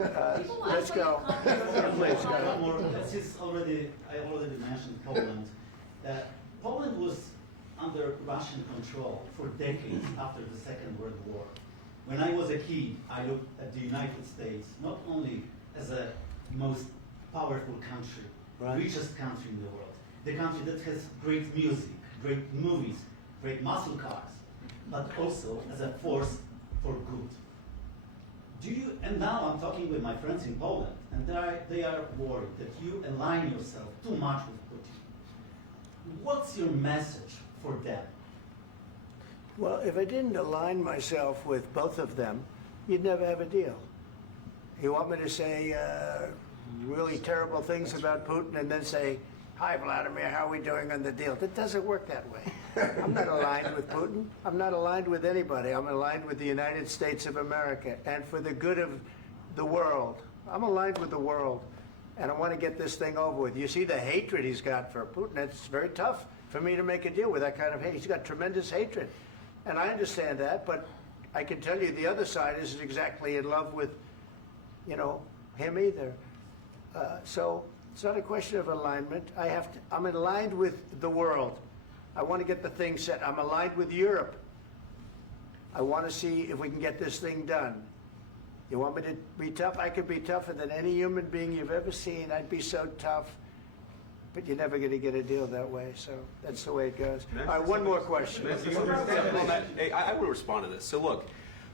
Let's go. Please, go ahead. One more. I already mentioned Poland. Poland was under Russian control for decades after the Second World War. When I was a kid, I looked at the United States not only as a most powerful country, richest country in the world, the country that has great music, great movies, great muscle cars, but also as a force for good. And now I'm talking with my friends in Poland, and they are worried that you align yourself too much with Putin. What's your message for them? Well, if I didn't align myself with both of them, you'd never have a deal. You want me to say really terrible things about Putin and then say, "Hi, Vladimir, how are we doing on the deal?" That doesn't work that way. I'm not aligned with Putin. I'm not aligned with anybody. I'm aligned with the United States of America and for the good of the world. I'm aligned with the world, and I want to get this thing over with. You see the hatred he's got for Putin. It's very tough for me to make a deal with that kind of hate. He's got tremendous hatred, and I understand that, but I can tell you the other side isn't exactly in love with, him either. So it's not a question of alignment. I'm aligned with the world. I want to get the thing set. I'm aligned with Europe. I want to see if we can get this thing done. You want me to be tough? I could be tougher than any human being you've ever seen. I'd be so tough. But you're never going to get a deal that way, so that's the way it goes. All right, one more question. I will respond to this. So look,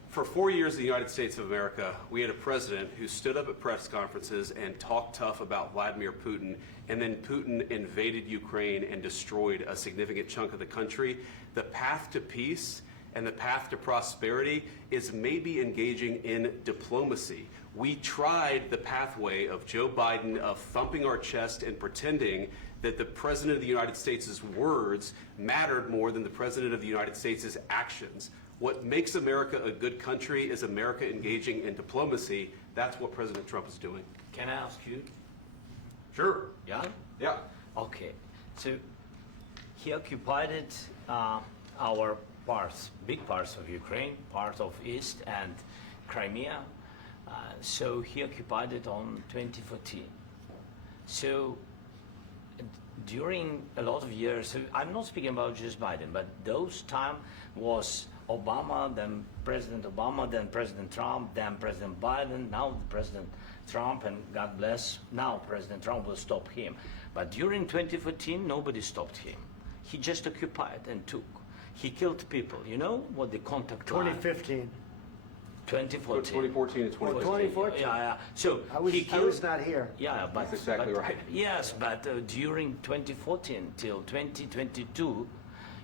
for 4 years in the United States of America, we had a president who stood up at press conferences and talked tough about Vladimir Putin, and then Putin invaded Ukraine and destroyed a significant chunk of the country. The path to peace and the path to prosperity is maybe engaging in diplomacy. We tried the pathway of Joe Biden of thumping our chest and pretending that the President of the United States' words mattered more than the President of the United States' actions. What makes America a good country is America engaging in diplomacy. That's what President Trump is doing. Can I ask you? Sure. Yeah? Yeah. Okay. So he occupied our parts, big parts of Ukraine, part of East and Crimea. So he occupied it on 2014. So during a lot of years, so I'm not speaking about just Biden, but those time was Obama, then President Obama, then President Trump, then President Biden, now President Trump, and God bless, now President Trump will stop him. But during 2014, nobody stopped him. He just occupied and took. He killed people. You know what the contact line? 2015. 2014. 2014 and 2014. 2014. Yeah. So I was not here. Yeah, but that's exactly right. Yes, but during 2014 till 2022,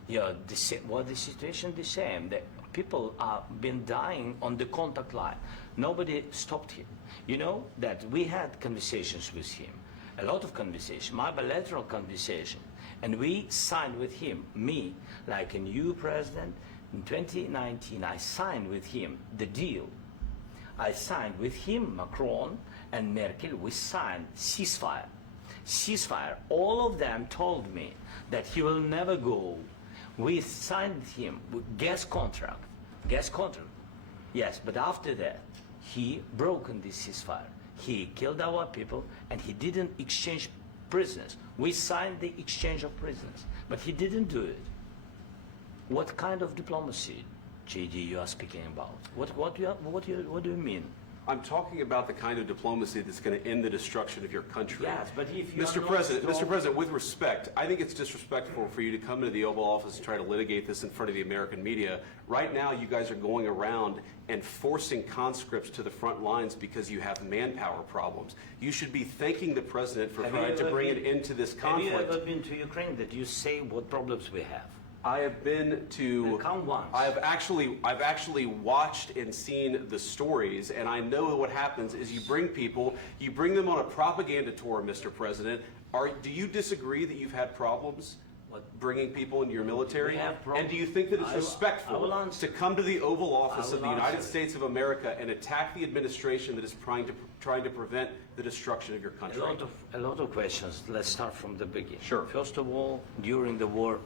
the situation the same. The people are been dying on the contact line. Nobody stopped him. You know that we had conversations with him, a lot of conversation, my bilateral conversation, and we signed with him. Me, like a new president. In 2019, I signed with him the deal. I signed with him, Macron and Merkel, we signed ceasefire. Ceasefire. All of them told me that he will never go. We signed with him with gas contract. Gas contract. Yes, but after that, he broken this ceasefire. He killed our people and he didn't exchange prisoners. We signed the exchange of prisoners, but he didn't do it. What kind of diplomacy, JD, you are speaking about? What do you mean? I'm talking about the kind of diplomacy that's going to end the destruction of your country. Yes, but if you Mr. President, with respect, I think it's disrespectful for you to come into the Oval Office and try to litigate this in front of the American media. Right now, you guys are going around and forcing conscripts to the front lines because you have manpower problems. You should be thanking the President for trying to bring it into this conflict. Have you ever been to Ukraine that you say what problems we have? I have been to. Count once. I've actually watched and seen the stories, and I know what happens is you bring them on a propaganda tour, Mr. President. Do you disagree that you've had problems bringing people into your military? And do you think that it's respectful to come to the Oval Office of the United States of America and attack the administration that is trying to prevent the destruction of your country? A lot of questions. Let's start from the beginning. Sure. First of all, during the war,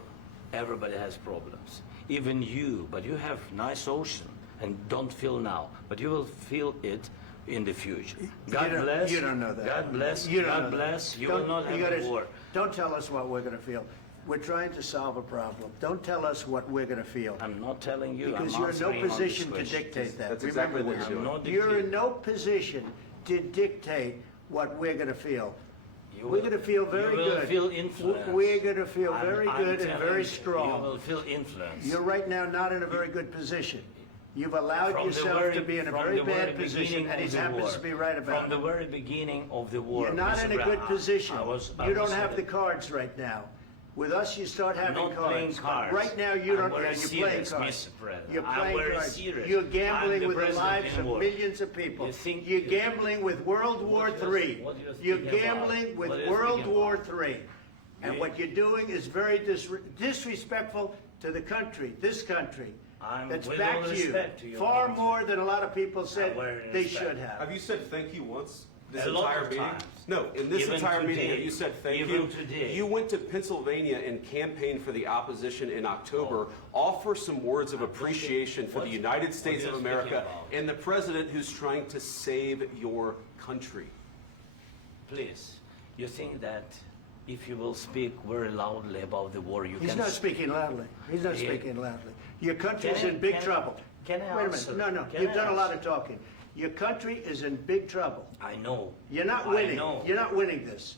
everybody has problems. Even you, but you have nice ocean and don't feel now, but you will feel it in the future. God don't- bless. you don't know that. God bless. You don't God know that. bless. You will Don't- not you have gotta- a war. Don't tell us what we're going to feel. We're trying to solve a problem. Don't tell us what we're going to feel. I'm not telling you. Because I'm you're in no answering on this position to question. dictate that. That's Remember exactly what this. you're doing. I'm not You're in dictating. no position to dictate what we're going to feel. You We're will- going to feel very you will good. feel influenced. We're going to feel I'm- very I'm good and telling very you, strong. You will feel influence. You're right now not in a very good position. You've allowed From the yourself very- to be in a from very the very bad position, beginning and he of the happens war. to be right about From the it. very beginning of the war. You're not Mr. in a Brown, good position. I You was don't have the cards right now. With us, you start having not playing cards. cards. Right now, you I'm don't. very You're playing serious, cards. Mr. President. You're I'm playing very cards. serious. You're I'm gambling the with the president lives in of war. millions of people. You think- You're gambling with World War What do you- III. what do you think You're about? gambling with What do you World think War about? III. And You- what you're doing is very disrespectful to the country, this country. I'm That's with back all to respect to you. your Far country. more than a lot of people said very they respect. should have. Have you said thank you once this A lot entire of meeting? times. No, in this Even entire meeting, today. have you said thank Even you? today. You went to Pennsylvania and campaigned for the opposition in October. Offer some words of appreciation for the What- United what States are of you America speaking about? and the president who's trying to save your country. Please, you think that if you will speak very loudly about the war, you He's can... not speaking loudly. He's not Yeah. speaking loudly. Your country is Can I- in big can I- trouble. can I Wait a answer? minute. No, Can you've I done a lot answer? of talking. Your country is in big trouble. I know. You're not I winning. know. You're not winning this.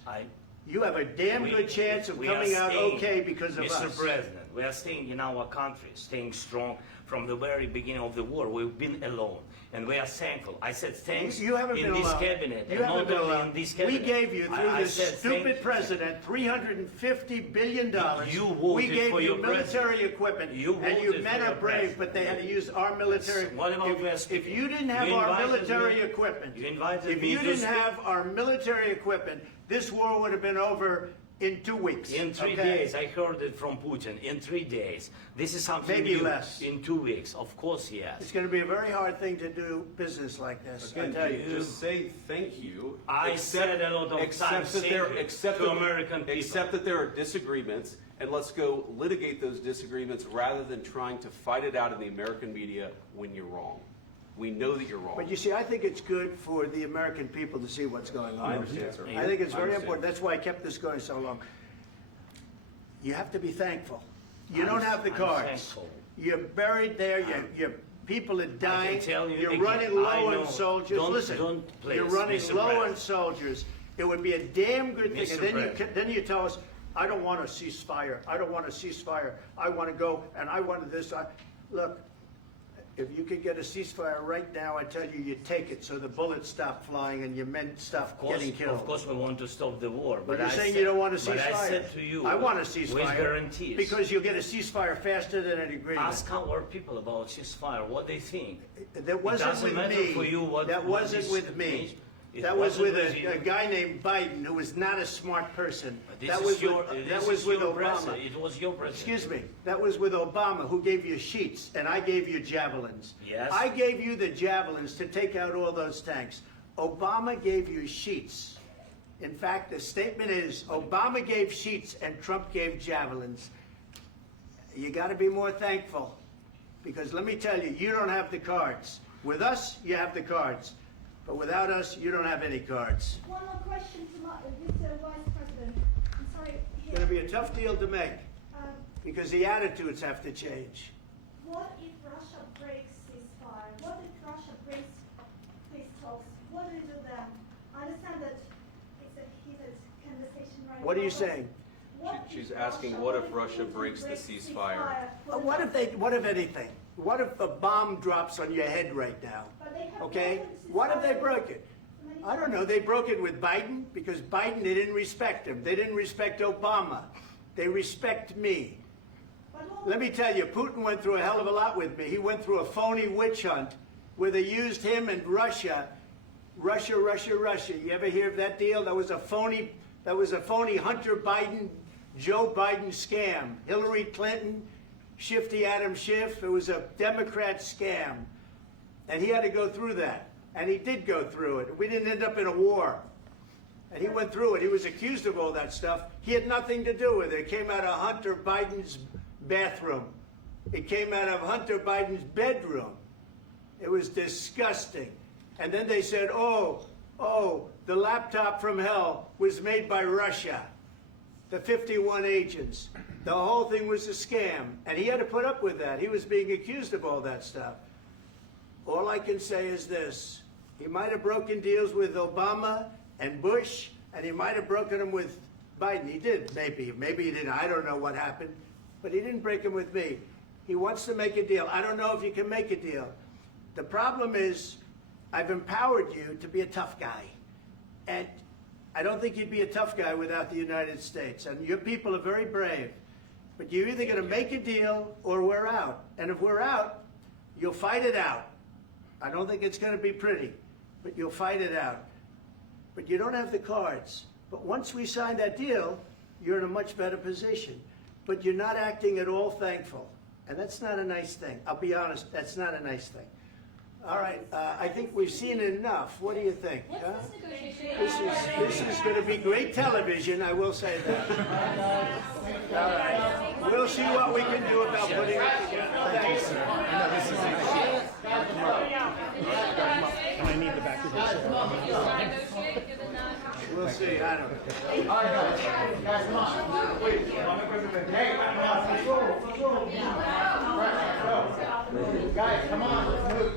You have a damn We- good chance of we are coming out staying, okay because of Mr. us. President, we are staying in our country, staying strong from the very beginning of the war. We've been alone, and we are thankful. I said thanks You haven't in been this alone. cabinet, You and haven't not been only alone. in this We cabinet. gave you, through I this said stupid thank- president, $350 billion. You We voted gave for you your military president. equipment, You and you voted men for are your brave, president. but they had to use our military. What about West If Africa? you didn't have You our invited military me- equipment, you invited if me you to didn't speak. have our military equipment, this war would have been over in 2 weeks. In 3 okay? days, I heard it from Putin. In 3 days, this is something Maybe new. less. In 2 weeks, of course, yes. It's going to be a very hard thing to do business like this. I Again, tell you. just say thank you. I said a lot of except times that there, thank you except to that, American people. Except that there are disagreements, and let's go litigate those disagreements rather than trying to fight it out in the American media when you're wrong. We know that you're wrong. But you see, I think it's good for the American people to see what's going on. I understand, sir. I think it's I very understand. important. That's why I kept this going so long. You have to be thankful. You don't have the I'm cards. thankful. You're buried there. Your people are dying. tell you You're again, running I low know. on soldiers. Don't- Listen, don't, please, you're running Mr. low on President. soldiers. It would be a damn good thing. Mr. And President. then you tell us, I don't want a ceasefire. I don't want a ceasefire. I want to go and I want this. Look, if you could get a ceasefire right now, I tell you, you take it so the bullets stop flying and your men stop getting killed. Of course, we want to stop the war. But you're I saying said- you don't want a ceasefire. But I said to you, I want a with ceasefire. guarantees. Because you'll get a ceasefire faster than an agreement. Ask our people about ceasefire, what they think. That wasn't doesn't with matter me. for you what- That what wasn't this with me. means. It That was with wasn't with you. a guy named Biden who was not a smart person. This That is was your, with, this that was is with your Obama. president. It was your president. Excuse me. That was with Obama, who gave you sheets, and I gave you javelins. Yes. I gave you the javelins to take out all those tanks. Obama gave you sheets. In fact, the statement is Obama gave sheets and Trump gave javelins. You got to be more thankful, because let me tell you, you don't have the cards. With us, you have the cards. But without us, you don't have any cards. One more question to Mr. Vice President. I'm sorry. It's going to be a tough deal to make, Um, because the attitudes have to change. what if Russia breaks ceasefire? What if Russia breaks peace talks? What do you do then? I understand that it's a heated conversation right now. What are you but saying? what She's if asking, what if Russia Putin breaks the ceasefire? What if anything? What if a bomb drops on your head right now? But they have Okay? broken the What if they ceasefire broke it? many I don't know. They broke it with Biden because Biden, they didn't respect him. They didn't respect Obama. They respect me. But what- Let me tell you, Putin went through a hell of a lot with me. He went through a phony witch hunt where they used him and Russia. Russia. You ever hear of that deal? That was a phony Hunter Biden, Joe Biden scam. Hillary Clinton, Shifty Adam Schiff. It was a Democrat scam. And he had to go through that. And he did go through it. We didn't end up in a war. And he went through it. He was accused of all that stuff. He had nothing to do with it. It came out of Hunter Biden's bathroom. It came out of Hunter Biden's bedroom. It was disgusting. And then they said, oh, the laptop from hell was made by Russia. The 51 agents. The whole thing was a scam. And he had to put up with that. He was being accused of all that stuff. All I can say is this. He might have broken deals with Obama and Bush, and he might have broken them with Biden. He did, maybe. Maybe he didn't. I don't know what happened. But he didn't break them with me. He wants to make a deal. I don't know if you can make a deal. The problem is, I've empowered you to be a tough guy. And I don't think you'd be a tough guy without the United States. And your people are very brave. But you're either going to make a deal or we're out. And if we're out, you'll fight it out. I don't think it's going to be pretty, but you'll fight it out. But you don't have the cards. But once we sign that deal, you're in a much better position. But you're not acting at all thankful. And that's not a nice thing. I'll be honest, that's not a nice thing. All right, I think we've seen enough. What do you think? Huh? This is going to be great television, I will say that. All right. We'll see what we can do about putting it together. Thanks. I need the back of this. We'll see. I don't know. Guys, come on. Wait. Hey, guys, come on. Let's move.